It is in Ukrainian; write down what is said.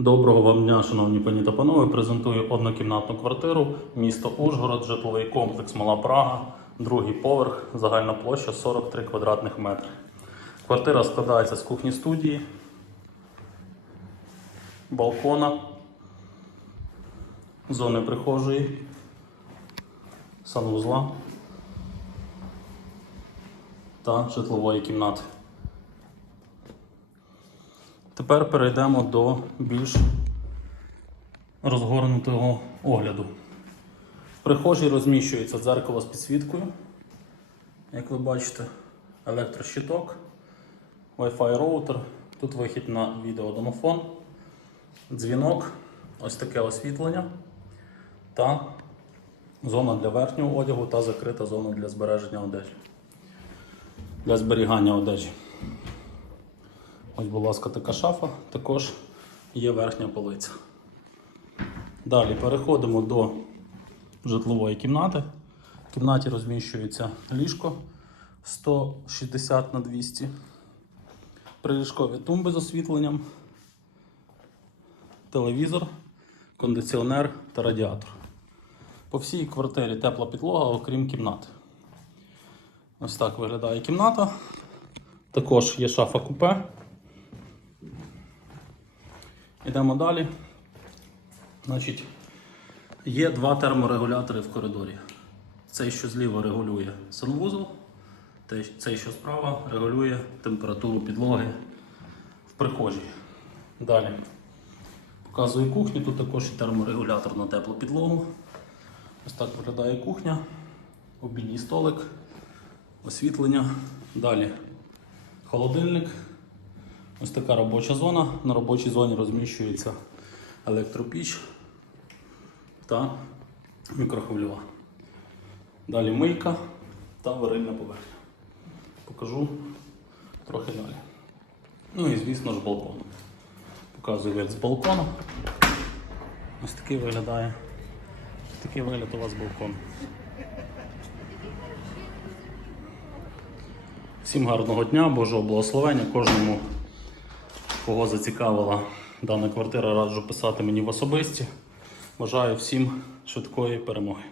Доброго вам дня, шановні пані та панове. Презентую однокімнатну квартиру, місто Ужгород, житловий комплекс Мала Прага, другий поверх, загальна площа 43 квадратних метри. Квартира складається з кухні студії, балкона, зони прихожої, санвузла та житлової кімнати. Тепер перейдемо до більш розгорнутого огляду. В прихожій розміщується дзеркало з підсвіткою, як ви бачите, електрощиток, Wi-Fi роутер, тут вихід на відеодомофон, дзвінок, ось таке освітлення та зона для верхнього одягу та закрита зона для збереження одежі. Для зберігання одежі. Ось, будь ласка, така шафа, також є верхня полиця. Далі переходимо до житлової кімнати. В кімнаті розміщується ліжко 160 на 200, приліжкові тумби з освітленням, телевізор, кондиціонер та радіатор. По всій квартирі тепла підлога, окрім кімнати. Ось так виглядає кімната. Також є шафа купе. Йдемо далі. Значить, є два терморегулятори в коридорі. Цей, що зліва регулює санвузол, цей, що справа, регулює температуру підлоги в прихожій. Далі. Показую кухню. Тут також є терморегулятор на теплу підлогу. Ось так виглядає кухня, обідній столик, освітлення. Далі холодильник. Ось така робоча зона. На робочій зоні розміщується електропіч та мікрохвильова. Далі мийка та варильна поверхня. Покажу трохи далі. Ну і звісно ж балкон. Показую вид з балкону. Ось такий виглядає. Такий вигляд у вас балкон. Всім гарного дня, Божого благословення кожному кого зацікавила дана квартира, раджу писати мені в особисті. Бажаю всім швидкої перемоги.